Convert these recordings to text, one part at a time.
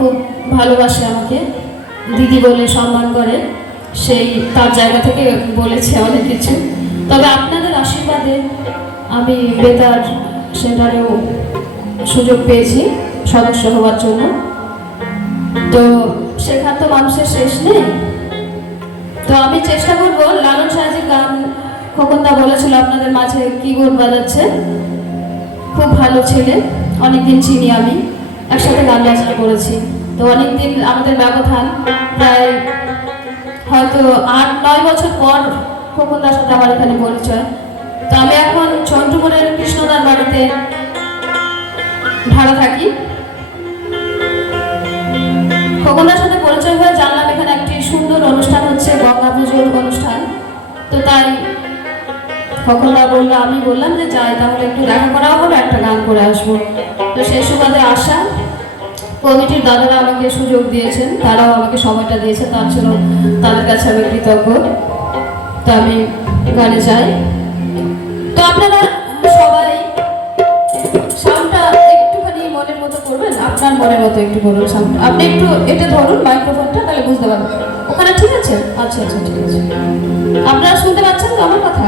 খুব ভালোবাসে, আমাকে দিদি বলে সম্মান করে, সেই তার জায়গা থেকে বলেছে অনেক কিছু। তবে আপনাদের আশীর্বাদে আমি বেতার সেন্টারেও সুযোগ পেয়েছি সদস্য হওয়ার জন্য। তো সেখান তো মানুষের শেষ নেই। তো আমি চেষ্টা করবো, লালন সাহেবের গান খোকনদা বলেছিল আপনাদের মাঝে কিবোর্ড বাজাচ্ছে, খুব ভালো ছেলে, অনেকদিন চিনি, আমি একসাথে গান বাজনা করেছি। তো অনেকদিন আমাদের ব্যবধান, প্রায় হয়তো 8-9 বছর পর খোকনদার সাথে আমার এখানে পরিচয়। তো আমি এখন চন্দ্রপুরের কৃষ্ণদার বাড়িতে ভাড়া থাকি। খোকনদার সাথে পরিচয় হয়ে জানলাম এখানে একটি সুন্দর অনুষ্ঠান হচ্ছে, গঙ্গা পুজোর অনুষ্ঠান। তো তাই খোকনদা বললো, আমি বললাম যে যাই, তাহলে একটু দেখা করাও হবে, একটা গান করে আসবো। তো সেই সুবাদে আসা, কমিটির দাদারা আমাকে সুযোগ দিয়েছেন, তারাও আমাকে সময়টা দিয়েছে, তার জন্য তাদের কাছে আমি কৃতজ্ঞ। তো আমি গানে যাই। তো আপনারা সবাই সাউন্ডটা একটুখানি মনের মতো করবেন, আপনার মনের মতো একটু করুন সাউন্ড। আপনি একটু এটা ধরুন মাইক্রোফোনটা, তাহলে বুঝতে পারবেন। ওখানে ঠিক আছে? আচ্ছা আচ্ছা, ঠিক আছে। আপনারা শুনতে পাচ্ছেন তো আমার কথা?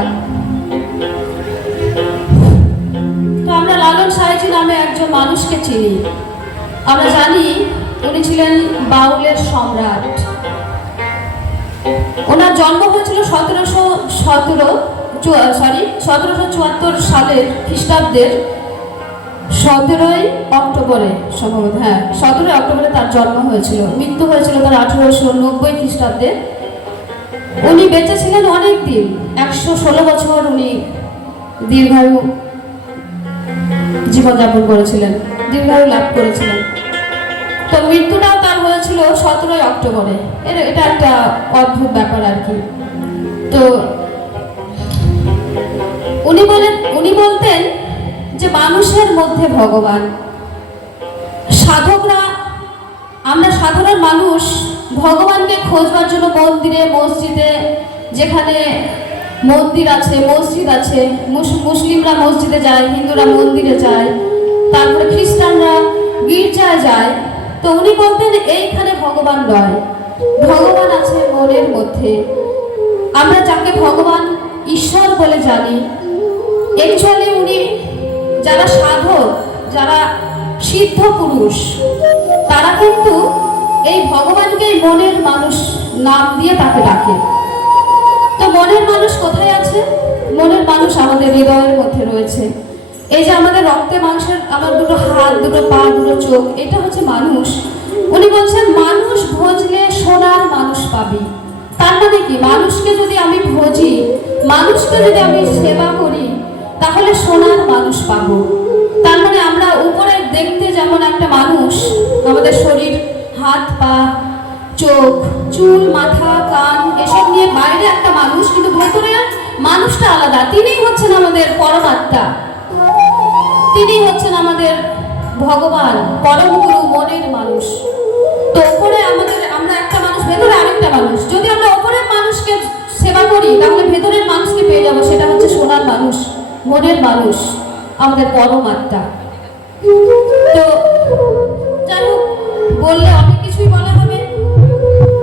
তো আমরা লালন সাঁইজি নামে একজন মানুষকে চিনি। আমরা জানি উনি ছিলেন বাউলের সম্রাট। ওনার জন্ম হয়েছিল 1774 সালের খ্রিস্টাব্দের 17ই অক্টোবরে, সম্ভবত, হ্যাঁ 17ই অক্টোবরে তার জন্ম হয়েছিল। মৃত্যু হয়েছিল তার 1890 খ্রিস্টাব্দে। উনি বেঁচে ছিলেন অনেক দিন, 116 বছর উনি দীর্ঘায়ু জীবনযাপন করেছিলেন, দীর্ঘায়ু লাভ করেছিলেন। তো মৃত্যুটাও তার হয়েছিল 17ই অক্টোবরে। এটা একটা অদ্ভুত ব্যাপার আর কি। তো উনি বলতেন যে মানুষের মধ্যে ভগবান। সাধকরা, আমরা সাধারণ মানুষ ভগবানকে খোঁজবার জন্য মন্দিরে, মসজিদে, যেখানে মন্দির আছে, মসজিদ আছে, মুসলিমরা মসজিদে যায়, হিন্দুরা মন্দিরে যায়, তারপরে খ্রিস্টানরা গির্জায় যায়। তো উনি বলতেন এইখানে ভগবান নয়, ভগবান আছে মনের মধ্যে। আমরা যাকে ভগবান ঈশ্বর বলে জানি, অ্যাকচুয়ালি উনি যারা সাধক, যারা সিদ্ধ পুরুষ, তারা কিন্তু এই ভগবানকে মনের মানুষ নাম দিয়ে তাকে ডাকে। তো মনের মানুষ কোথায় আছে? মনের মানুষ আমাদের হৃদয়ের মধ্যে রয়েছে। এই যে আমাদের রক্তে মাংসের, আমার দুটো হাত, দুটো পা, দুটো চোখ, এটা হচ্ছে মানুষ। উনি বলছেন মানুষ ভজলে সোনার মানুষ পাবি। তার মানে কি? মানুষকে যদি আমি ভজি, মানুষকে যদি আমি সেবা করি, তাহলে সোনার মানুষ পাবো। তার মানে আমরা উপরে দেখতে যেমন একটা মানুষ, আমাদের শরীর, হাত, পা, চোখ, চুল, মাথা, কান, এসব নিয়ে বাইরে একটা মানুষ, কিন্তু ভেতরে মানুষটা আলাদা। তিনিই হচ্ছেন আমাদের পরমাত্মা, তিনি হচ্ছেন আমাদের ভগবান, পরম গুরু, মনের মানুষ। তো ওপরে আমরা একটা মানুষ, ভেতরে আরেকটা মানুষ। যদি আমরা ওপরের মানুষকে সেবা করি, তাহলে ভেতরের মানুষকে পেয়ে যাবো, সেটা হচ্ছে সোনার মানুষ, মনের মানুষ, আমাদের পরমাত্মা। তো যাই হোক, বললে অনেক কিছুই বলা হবে,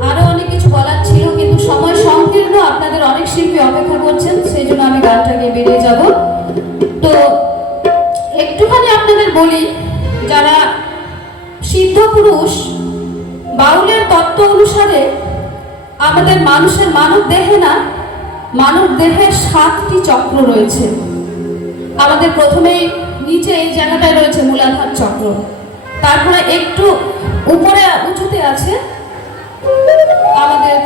আরো অনেক কিছু বলার ছিল, কিন্তু সময় সংকীর্ণ, আপনাদের অনেক শিল্পী অপেক্ষা করছেন, সেই জন্য আমি গানটা নিয়ে বেরিয়ে যাব। তো একটুখানি আপনাদের বলি, যারা সিদ্ধ পুরুষ, বাউলের তত্ত্ব অনুসারে আমাদের মানুষের মানব দেহে না, মানব দেহের 7টি চক্র রয়েছে। আমাদের প্রথমেই নিচে এই জায়গাটায় রয়েছে মূলাধার চক্র, তারপরে একটু উপরে উঁচুতে আছে আমাদের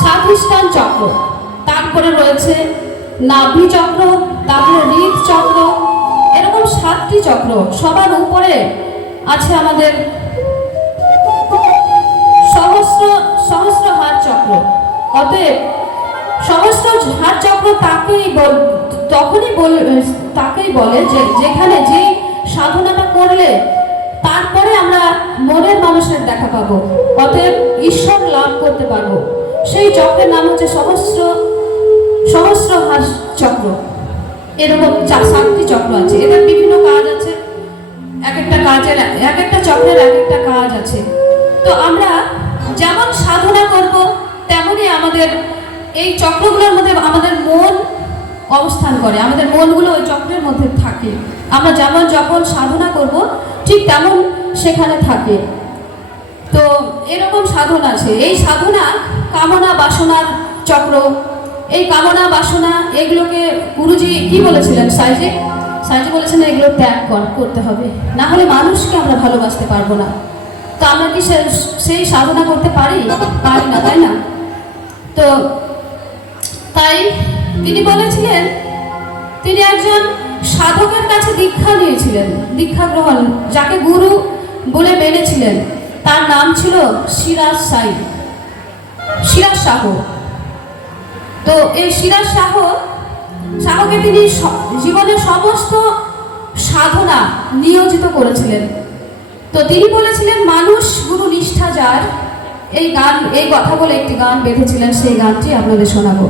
স্বাধিষ্ঠান চক্র, তারপরে রয়েছে নাভি চক্র, তারপরে হৃদ চক্র, এরকম 7টি চক্র। সবার উপরে আছে আমাদের সহস্র হাত চক্র। অতএব সহস্র হাত চক্র তাকেই বলে যে যেখানে যে সাধনাটা করলে তারপরে আমরা মনের মানুষের দেখা পাবো, অতএব ঈশ্বর লাভ করতে পারবো। সেই চক্রের নাম হচ্ছে সহস্র হাত চক্র। এরকম 7টি চক্র আছে, এদের বিভিন্ন কাজ কাজের এক একটা চক্রের এক একটা কাজ আছে। তো আমরা যেমন সাধনা করব তেমনই আমাদের এই চক্রগুলোর মধ্যে আমাদের মন অবস্থান করে, আমাদের মনগুলো ওই চক্রের মধ্যে থাকে। আমরা যেমন যখন সাধনা করব ঠিক তেমন সেখানে থাকে। তো এরকম সাধনা আছে। এই সাধনা কামনা বাসনার চক্র, এই কামনা বাসনা এগুলোকে গুরুজি কি বলেছিলেন, সাইজি বলেছেন এগুলো ত্যাগ করতে হবে, না হলে মানুষকে আমরা ভালোবাসতে পারবো না। তো আমরা কি সেই সাধনা করতে পারি না, তাই না? তো তাই তিনি বলেছিলেন, তিনি একজন সাধকের কাছে দীক্ষা নিয়েছিলেন, দীক্ষা গ্রহণ, যাকে গুরু বলে মেনেছিলেন। তার নাম ছিল সিরাজ শাহ। তো এই সিরাজ শাহকে তিনি জীবনের সমস্ত সাধনা নিয়োজিত করেছিলেন। তো তিনি বলেছিলেন, মানুষ গুরু নিষ্ঠা যার, এই কথা বলে একটি গান বেঁধেছিলেন, সেই গানটি আপনাদের শোনাবো।